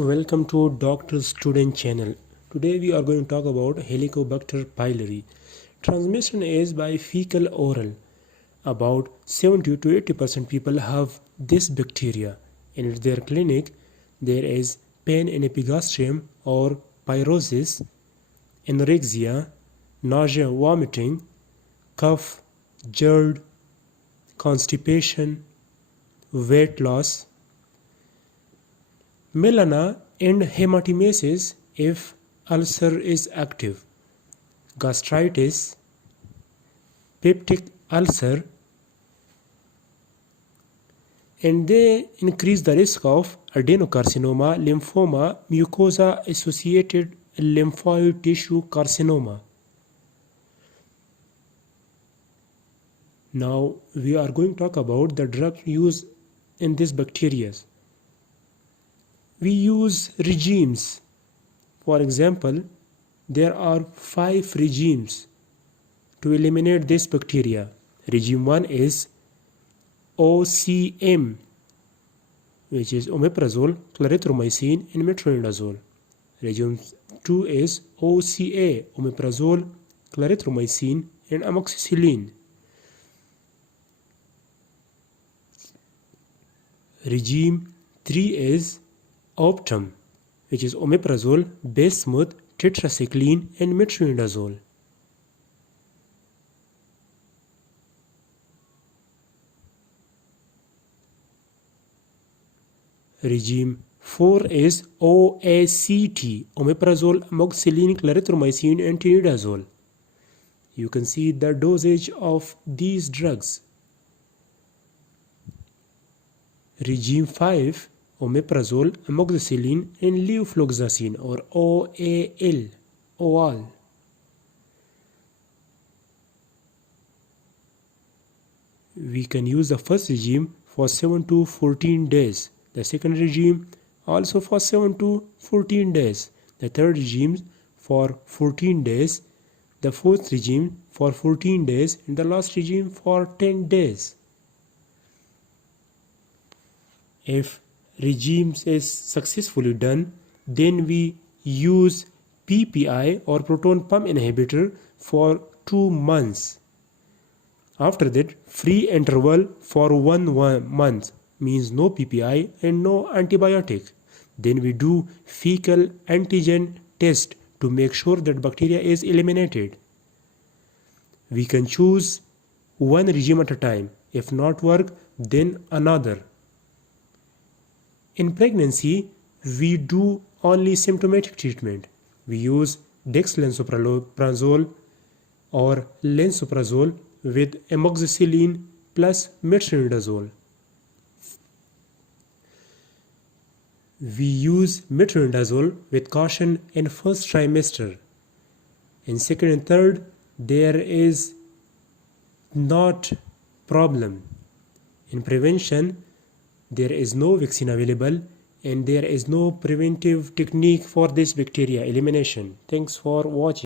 Welcome to Doctor Student channel. Today we are going to talk about Helicobacter pylori. Transmission is by fecal oral. About 70 to 80% people have this bacteria. In their clinic, there is pain in epigastrium or pyrosis, anorexia, nausea, vomiting, cough, GERD, constipation, weight loss, melena and hematemesis if ulcer is active, gastritis, peptic ulcer, and they increase the risk of adenocarcinoma, lymphoma, mucosa associated lymphoid tissue carcinoma. Now we are going to talk about the drugs used in these bacteria. We use regimes. For example, there are 5 regimes to eliminate this bacteria. Regime 1 is OCM, which is omeprazole, clarithromycin, and metronidazole. Regime 2 is OCA, omeprazole, clarithromycin, and amoxicillin. Regime 3 is Optum, which is omeprazole, bismuth, tetracycline, and metronidazole. Regime 4 is OACT, omeprazole, amoxicillin, clarithromycin, and tinidazole. You can see the dosage of these drugs. Regime 5, omeprazole, amoxicillin, and levofloxacin or OAL. We can use the first regime for 7 to 14 days. The second regime also for 7 to 14 days. The third regime for 14 days. The fourth regime for 14 days. And the last regime for 10 days. If regimes is successfully done, then we use PPI or proton pump inhibitor for 2 months. After that, free interval for 1 month means no PPI and no antibiotic. Then we do fecal antigen test to make sure that bacteria is eliminated. We can choose one regime at a time. If not work, then another. In pregnancy, we do only symptomatic treatment. We use dexlansoprazole or lansoprazole with amoxicillin plus metronidazole. We use metronidazole with caution in first trimester. In second and third, there is not problem. In prevention, there is no vaccine available and there is no preventive technique for this bacteria elimination. Thanks for watching.